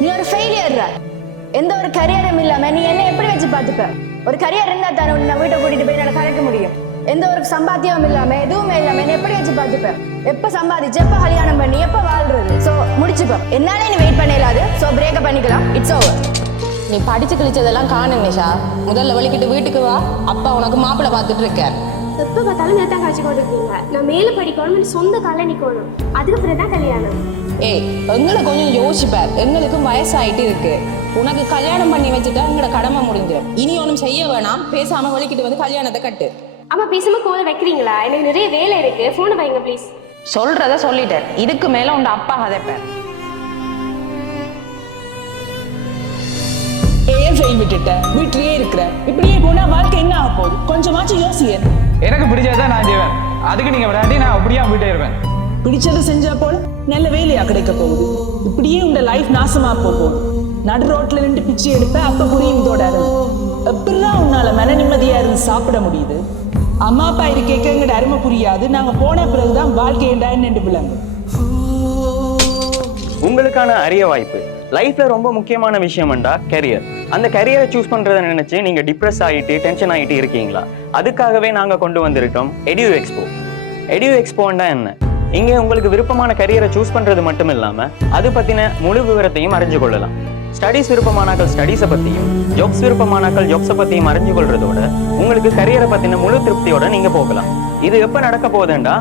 நீ ஒரு ஃபெயிலியர். எந்த ஒரு கரியரும் இல்லாம நீ என்ன எப்படி வச்சு பார்த்துப்ப? ஒரு கரியர் இருந்தா தானே உன்னை வீட்டை கூட்டிட்டு போய் நான் கலைக்க முடியும். எந்த ஒரு சம்பாத்தியமும் இல்லாம எதுவுமே இல்லாம என்ன எப்படி வச்சு பார்த்துப்ப? எப்ப சம்பாதிச்சு எப்ப கல்யாணம் பண்ணி எப்ப வாழ்றது? சோ முடிச்சுப்ப. என்னால நீ வெயிட் பண்ண இல்லாது. சோ பிரேக்கப் பண்ணிக்கலாம். It's over. நீ படிச்சு கிழிச்சதெல்லாம் காணும் நிஷா. முதல்ல வலிக்கிட்டு வீட்டுக்கு வா. அப்பா உனக்கு மாப்பிள்ளை பார்த்துட்டு இருக்கார். எப்போ பார்த்தாலும் நேரத்தான் காய்ச்சி கொண்டிருக்கீங்க. நான் மேலே படிக்கணும், சொந்த கால நிற்கணும். அதுக்கு பிறகு தான் கல்யாணம். ஏய், எங்களை கொஞ்சம் யோசிப்பார். எங்களுக்கும் வயசாயிட்டு இருக்கு. உனக்கு கல்யாணம் பண்ணி வச்சுட்டா எங்களோட கடமை முடிஞ்சிடும். இனி ஒன்றும் செய்ய வேணாம். பேசாம வலிக்கிட்டு வந்து கல்யாணத்தை கட்டு. ஆமா, பேசாம கோல வைக்கிறீங்களா? எனக்கு நிறைய வேலை இருக்கு. போனை வைங்க ப்ளீஸ். சொல்றத சொல்லிட்டேன். இதுக்கு மேல உங்க அப்பா கதைப்பார். ஏன் ஃபெயில் விட்டுட்ட? வீட்டிலேயே இருக்கிற. இப்படியே போனா வாழ்க்கை என்ன ஆக போகுது? கொஞ்சமாச்சும் யோசிய. எனக்கு பிடிச்சதான் நான் செய்வேன். அதுக்கு நீங்க விடாட்டி நான் அப்படியே வீட்டே இருப்பேன். பிடிச்சதை செஞ்சா போல நல்ல வேலையா கிடைக்க போகுது. இப்படியே உங்க லைஃப் நாசமா போகுது. நடு ரோட்ல நின்று பிச்சை எடுப்ப அப்ப புரியும் இதோட அருமை. எப்படிலாம் உன்னால மன நிம்மதியா இருந்து சாப்பிட முடியுது? அம்மா அப்பா இருக்கேக்க எங்கட அருமை புரியாது. நாங்க போன பிறகுதான் வாழ்க்கை நின்று விளங்கு. உங்களுக்கான அரிய வாய்ப்பு. லைஃப்ல ரொம்ப முக்கியமான விஷயம்டா கெரியர். அந்த கெரியரை சூஸ் பண்றதை நினைச்சு நீங்க டிப்ரெஸ் ஆகிட்டு டென்ஷன் ஆகிட்டு இருக்கீங்களா? அதுக்காகவே நாங்க கொண்டு வந்திருக்கோம் எடியூ எக்ஸ்போ. எடியூ எக்ஸ்போன்னா என்ன? இங்க உங்களுக்கு விருப்பமான கரியரை சூஸ் பண்றது மட்டும் இல்லாம அது பத்தின முழு விவரத்தையும் அறிஞ்சு கொள்ளலாம். ஸ்டடீஸ் விருப்பமானாக்கள் ஸ்டடீஸை பத்தியும், ஜாப்ஸ் விருப்பமானாக்கள் ஜாப்ஸை பத்தியும் அறிஞ்சு கொள்றதோட உங்களுக்கு கரியரை பத்தின முழு திருப்தியோட நீங்க போகலாம். இது எப்ப நடக்க போகுதுண்டா